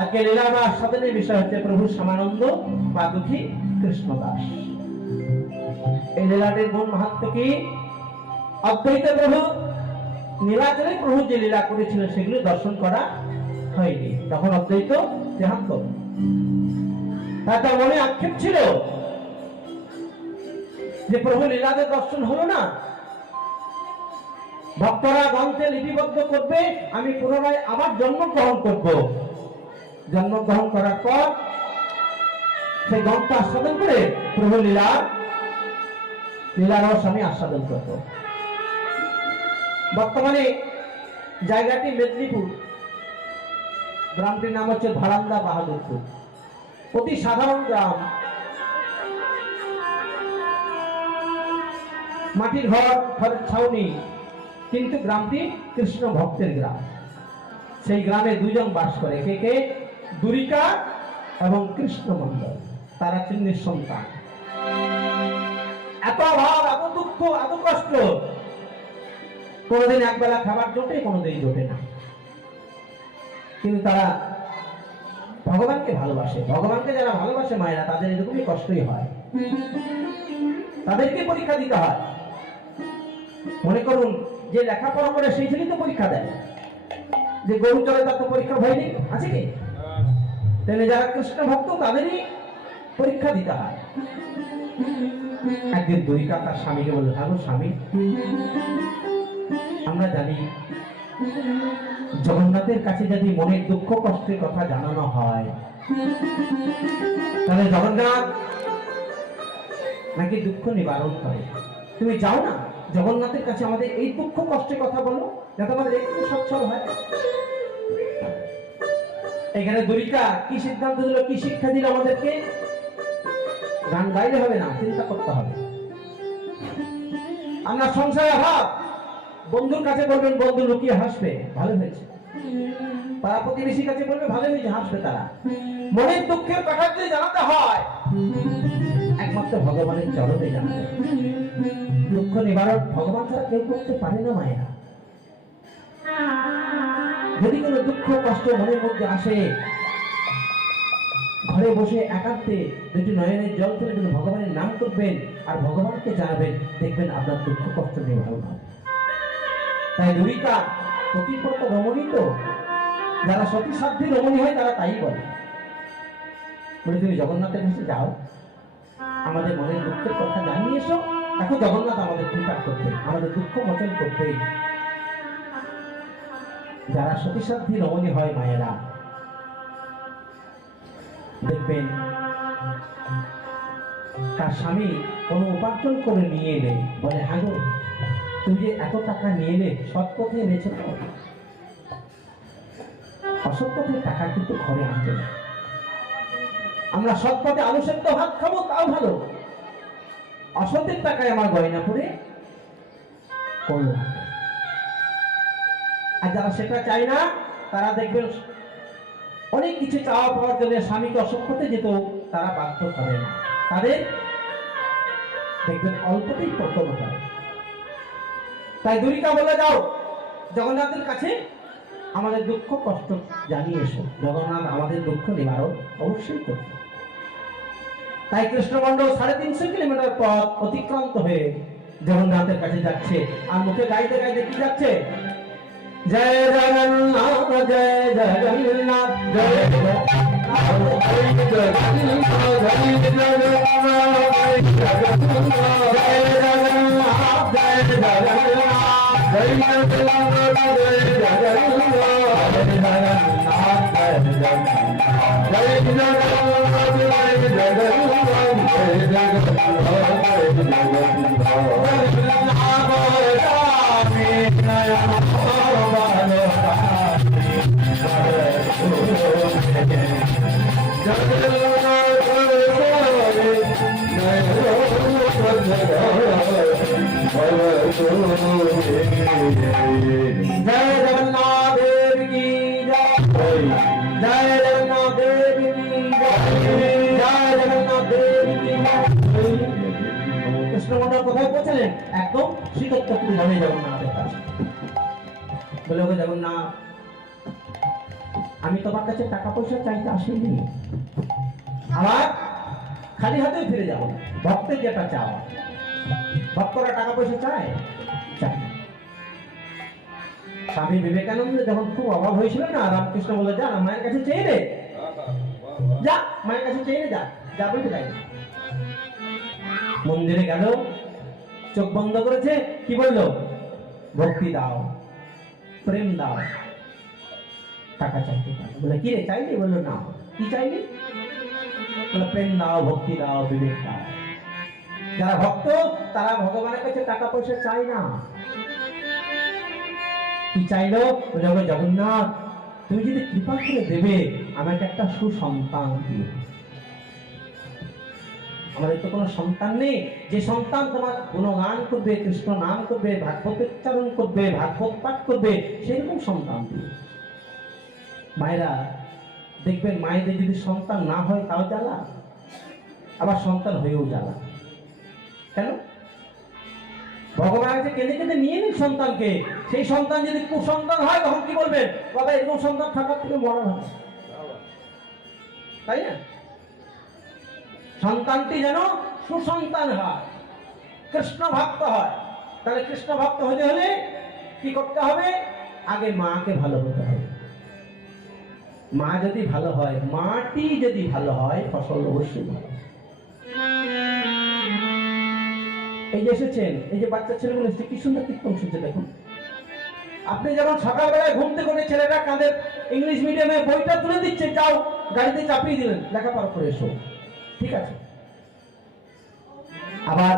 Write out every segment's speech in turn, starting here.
আজকে লীলা বা আস্বাদনের বিষয় হচ্ছে প্রভু শ্যামানন্দ বা দুঃখী কৃষ্ণদাস। এই লীলাটির গুণ মাহাত্ম্য কি? অদ্বৈত প্রভু নীলাচলে প্রভু যে লীলা করেছিলেন সেগুলো দর্শন করা হয়নি, তখন অদ্বৈত দেহান্ত। তার মনে আক্ষেপ ছিল যে প্রভু লীলাদের দর্শন হলো না, ভক্তরা গ্রন্থে লিপিবদ্ধ করবে, আমি পুনরায় আবার জন্মগ্রহণ করব। জন্মগ্রহণ করার পর সেই গ্রন্থ আস্বাদন করে প্রভু লীলারস আমি আস্বাদন করব। বর্তমানে জায়গাটি মেদিনীপুর, গ্রামটির নাম হচ্ছে ভারান্দা বাহাদুরপুর। অতি সাধারণ গ্রাম, মাটির ঘর, ঘরের ছাউনি, কিন্তু গ্রামটি কৃষ্ণ ভক্তের গ্রাম। সেই গ্রামে দুজন বাস করে, কে কে? দুরিকা এবং কৃষ্ণ মন্ডল। তারা চিহ্নের সন্তান। এত অভাব, এত দুঃখ, এত কষ্ট, কোনোদিন একবেলা খাবার জোটে, কোনোদিন জোটে না, কিন্তু তারা ভগবানকে ভালোবাসে। ভগবানকে যারা ভালোবাসে মায়েরা, তাদের এরকমই কষ্টই হয়, তাদেরকে পরীক্ষা দিতে হয়। মনে করুন যে লেখাপড়া করে সেই ছেলেই তো পরীক্ষা দেয়, যে গরু চলে তার তো পরীক্ষা হয়নি, আছে কি? তাহলে যারা কৃষ্ণ ভক্ত তাদেরই পরীক্ষা দিতে হয়। একদিন দুরিকা তার স্বামীকে বলল, থাকো স্বামী, আমরা জানি জগন্নাথের কাছে যদি মনের দুঃখ কষ্টের কথা জানানো হয়, তাহলে জগন্নাথ নাকি দুঃখ নিবারণ করে। তুমি যাও না, জগন্নাথের কাছে আমাদের এই দুঃখ কষ্টের কথা বলো, যাতে আমাদের একটু সচ্ছল হয়। এখানে দুরিকা কি সিদ্ধান্ত দিল, কি শিক্ষা দিল আমাদেরকে? গান গাইলে হবে না, চিন্তা করতে হবে। আমরা সংসারে অভাব, বন্ধুর কাছে বলবেন, বন্ধু লুকিয়ে হাসবে, ভালো হয়েছে। পাড়া প্রতিবেশীর কাছে বলবে, ভালো হয়েছে, হাসবে তারা। মনের দুঃখের কথা যদি জানাতে হয়, একমাত্র ভগবানের চরণে জানাতে। দুঃখ নিবারণ ভগবান ছাড়া কেউ করতে পারে না মায়েরা। যদি কোনো দুঃখ কষ্ট মনের মধ্যে আসে, ঘরে বসে একান্তে দুটি নয়নের জল ফেলে ভগবানের নাম করবেন আর ভগবানকে জানাবেন, দেখবেন আপনার দুঃখ কষ্ট নিবারণ হবে। তাই দুরিকা পতিব্রত রমণী, তো যারা সতী সাধ্যী রমণী হয় তারা তাই বলে, তুমি জগন্নাথের কাছে যাও, আমাদের মনের দুঃখের কথা জানিয়ে এসো। এখন জগন্নাথ আমাদের কৃপা করবে, আমাদের দুঃখ মোচন করবে। যারা সতী সাধ্যী রমণী হয় মায়েরা, দেখবেন তার স্বামী কোনো উপার্জন করে নিয়ে এলে বলে, হ্যাঁ গো, তুমি যে এত টাকা নিয়ে এলে, সৎ পথে এনেছো তো? অসৎ পথে টাকা কিন্তু ঘরে আনবে না। আমরা সৎ পথে আলু সেদ্ধ ভাত খাবো, তাও ভালো, অসতের টাকায় আমার গয়না পরে করলো। আর যারা সেটা চায় না, তারা দেখবেন অনেক কিছু চাওয়া পাওয়ার জন্য স্বামীকে অসৎ পথে যেত, তারা বাধ্য করে না, তাদের দেখবেন অল্পতেই পতন হয়। তাই দুরিকা বলে, যাও জগন্নাথের কাছে আমাদের দুঃখ কষ্ট জানিয়ে এসো, জগন্নাথ আমাদের দুঃখ নিবারণ অবশ্যই করবে। তাই কৃষ্ণমন্ডল 350 কিলোমিটার পথ অতিক্রান্ত হয়ে জগন্নাথের কাছে যাচ্ছে, আর মুখে গাইতে গাইতে কি যাচ্ছে? জয় জগন্নাথ, জয় জগন্নাথ, জয় जय जगन्नाथ देव की जय, जय जगन्नाथ देव की जय, जय जगन्नाथ देव की जय। কৃষ্ণমন্ডল কোথায় পৌঁছলেন? একদম শ্রীক্ষেত্রপুরী ধামে জগন্নাথের কাছে। বলে, ওকে জগন্নাথ, আমি তোমার কাছে টাকা পয়সা চাইতে আসিনি, আবার খালি হাতে ফিরে যাবো না। ভক্তের যেটা চাওয়া, ভক্তরা টাকা পয়সা চায় চায় না। স্বামী বিবেকানন্দ যখন খুব অভাব হয়েছিল না, রামকৃষ্ণ বলে যা মায়ের কাছে চেয়ে রে, যা মায়ের কাছে চেয়ে রে, যা যা বলতে চাই। মন্দিরে গেল, চোখ বন্ধ করেছে, কি বললো? ভক্তি দাও, প্রেম দাও। টাকা চাইতে পারে, বলে কি রে চাইলি? বললো না। কি চাইলি? বলে প্রেম দাও, ভক্তি দাও, বিবেক দাও। যারা ভক্ত তারা ভগবানের কাছে টাকা পয়সা চায় না। কি চাইলো? বলে জগন্নাথ তুমি যদি কৃপা করে দেবে আমাকে একটা সুসন্তান দিও। আমাদের তো কোনো সন্তান নেই, যে সন্তান তোমার গুণগান করবে, কৃষ্ণ নাম করবে, ভাগবত উচ্চারণ করবে, ভাগবত পাঠ করবে, সেরকম সন্তান দিও। মায়েরা দেখবেন, মায়েদের যদি সন্তান না হয় তাও জ্বালা, আবার সন্তান হয়েও জ্বালা। কেন? ভগবান কেঁদে কেঁদে নিয়ে নিন সন্তানকে। সেই সন্তান যদি কুসন্তান হয় তখন কি বলবেন? বাবা এরকম সন্তান থাকার থেকে মরা ভালো, তাই না? সন্তানটি যেন সুসন্তান হয়, কৃষ্ণ ভক্ত হয়। তাহলে কৃষ্ণ ভক্ত হতে হলে কি করতে হবে? আগে মাকে ভালো হতে হবে। মা যদি ভালো হয়, মাটি যদি ভালো হয়, ফসল অবশ্যই ভালো। এই যে এসেছেন, এই যে বাচ্চা ছেলেগুলো এসেছে, কি সুন্দর কীর্তন শুনছে দেখুন। আপনি যেমন সকালবেলায় ঘুম থেকে উঠে ছেলেরা কাঁধে ইংলিশ মিডিয়ামে বইটা তুলে দিচ্ছে, যাও গাড়িতে চাপিয়ে দিলেন, লেখাপড়া করে এসো, ঠিক আছে। আবার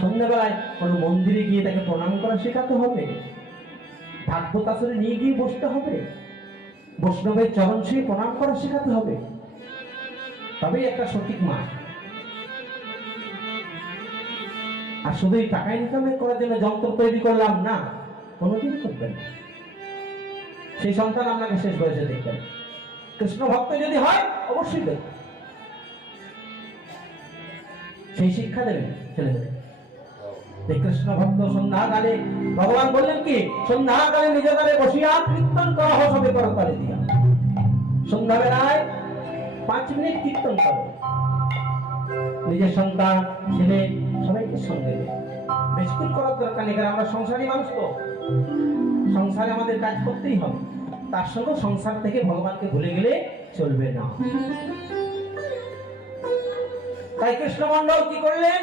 সন্ধ্যাবেলায় কোনো মন্দিরে গিয়ে তাকে প্রণাম করা শেখাতে হবে, ভাগবত আসরে নিয়ে গিয়ে বসতে হবে, বৈষ্ণবের চরণ ছুঁয়ে প্রণাম করা শেখাতে হবে, তবেই একটা সঠিক মা। আর শুধুই টাকা ইনকাম করার জন্য যন্ত্র তৈরি করলাম না, কোনোদিন করবেন না। সেই সন্তান আপনাকে শেষ বয়সে দেখবেন। কৃষ্ণ ভক্ত যদি হয় অবশ্যই দেখবেন, সেই শিক্ষা দেবেন ছেলেদের। কৃষ্ণ ভক্ত সন্ধ্যাকালে ভগবান বললেন কি, সন্ধ্যাকালে নিজেকালে বসিয়া কীর্তন করা হবে করতালে দিয়া। সন্ধ্যাবেলায় 5 মিনিট কীর্তন করো, নিজের সন্তান ছেলে সবাইকে সঙ্গে নেবে। বেশি করার দরকার নেই, কারণ আমরা সংসারী মানুষ, তো সংসারে আমাদের কাজ করতেই হবে। তার সঙ্গে সংসার থেকে ভগবানকে ভুলে গেলে চলবে না। তাই কৃষ্ণমন্ডল কি করলেন?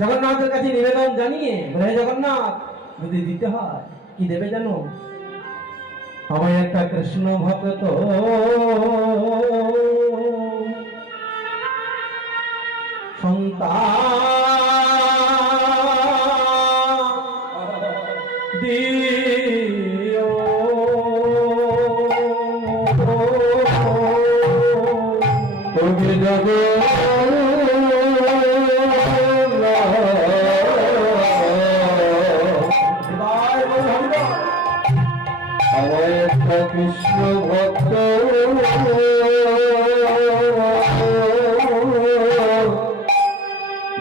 জগন্নাথের কাছে নিবেদন জানিয়ে বলে, জগন্নাথ যদি দিতে হয় কি দেবে জানো? আমায় একটা কৃষ্ণ ভক্ত সন্তান দিও, তুমি কৃষ্ণ ভক্ত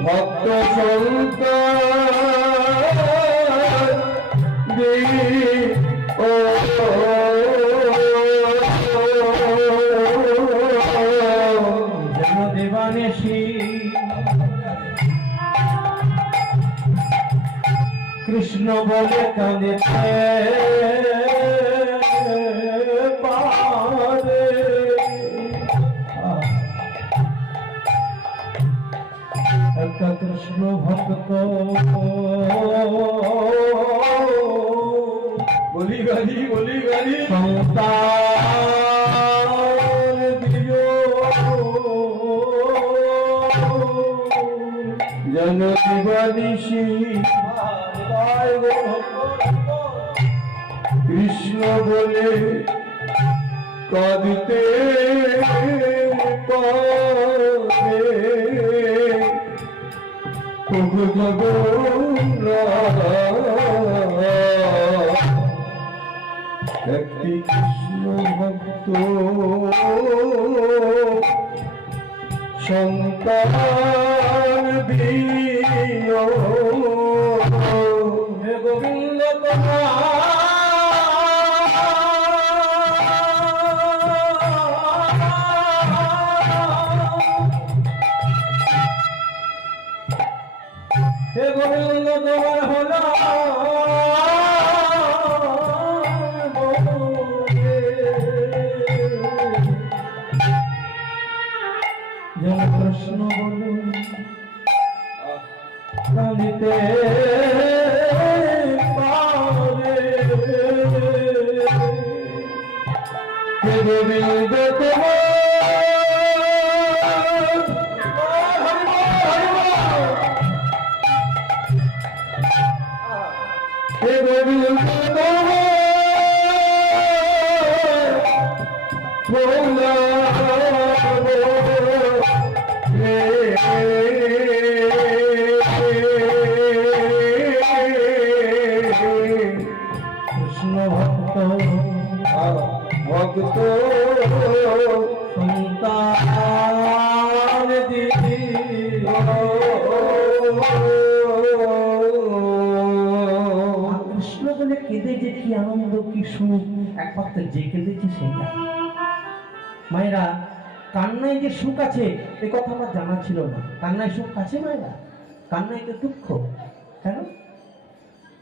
ভক্ত সন্তান দিও, যেন দেবানেশী কৃষ্ণ বলে কাঁদেছে একটা কৃষ্ণ ভক্ত বলি গালি সন্তান দিও, যেন দিবানিশি কৃষ্ণ বলে কাঁদিতে পারে। প্রভু জগন্নাথ একটি কৃষ্ণ ভক্ত সন্তান দিও, হে গোবিন্দ তোমার কৃষ্ণ বলে কাঁদিতে পারে কে গোবিন্দ তোমার কে গোবিন্দ তোমার ভোলা কৃষ্ণ ভক্ত ভক্ত সন্তান দিদি কৃষ্ণ বলে কেঁদে যে কি আনন্দ কি সুখ একমাত্র যে কেঁদেছে সেটা মায়েরা কান্নায় যে সুখ আছে এ কথা আমার জানা ছিল না কান্নায় সুখ আছে মায়েরা কান্নায় তো দুঃখ কেন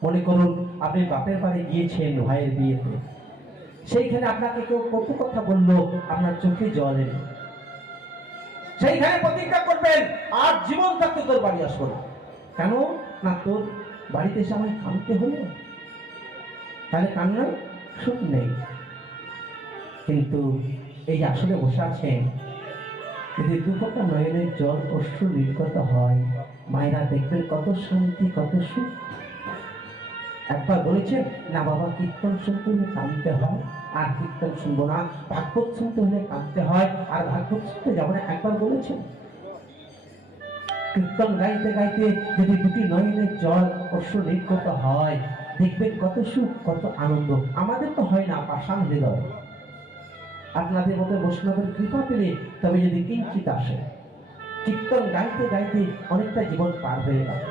মনে করুন আপনি বাপের বাড়ি গিয়েছেন ভাইয়ের বিয়েতে সেইখানে আপনাকে কেউ কত কথা বললো আপনার চোখে জল এলো সেইখানে প্রতিজ্ঞা করবেন আর জীবন থাকতে তোর বাড়ি আসবো না কেন না তোর বাড়িতে এসে আমায় কাঁদতে হলো তাহলে কান্নায় সুখ নেই কিন্তু এই আসলে বসে আছেন যদি দুপটা নয়নের জল অশ্রু নির্গত হয় মায়েরা দেখবেন কত শান্তি কত সুখ একবার বলেছেন না বাবা কীর্তন শুনতে হলে কাঁদতে হয় আর কীর্তন শুনবো না ভাগবত শুনতে হলে কাঁদতে হয় আর ভাগবত শুনতে যাবো না একবার বলেছেন কীর্তন গাইতে গাইতে যদি দুটি নয়নের জল অশ্রু নির্গত হয় দেখবেন কত সুখ কত আনন্দ আমাদের তো হয় না পাষাণ হৃদয় আপনাদের মতো বৈষ্ণবের কৃপা পেলে তবে যদি কিঞ্চিত আসে কীর্তন গাইতে গাইতে অনেকটা জীবন পার হয়ে গেল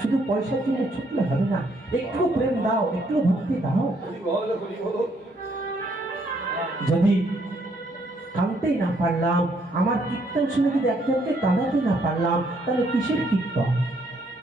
শুধু পয়সার জন্য ছুটলে হবে না একটু প্রেম দাও একটু ভক্তি দাও যদি কাঁদতেই না পারলাম আমার কীর্তন শুনে যদি একজনকে কাঁদাতে না পারলাম তাহলে কিসের কীর্তন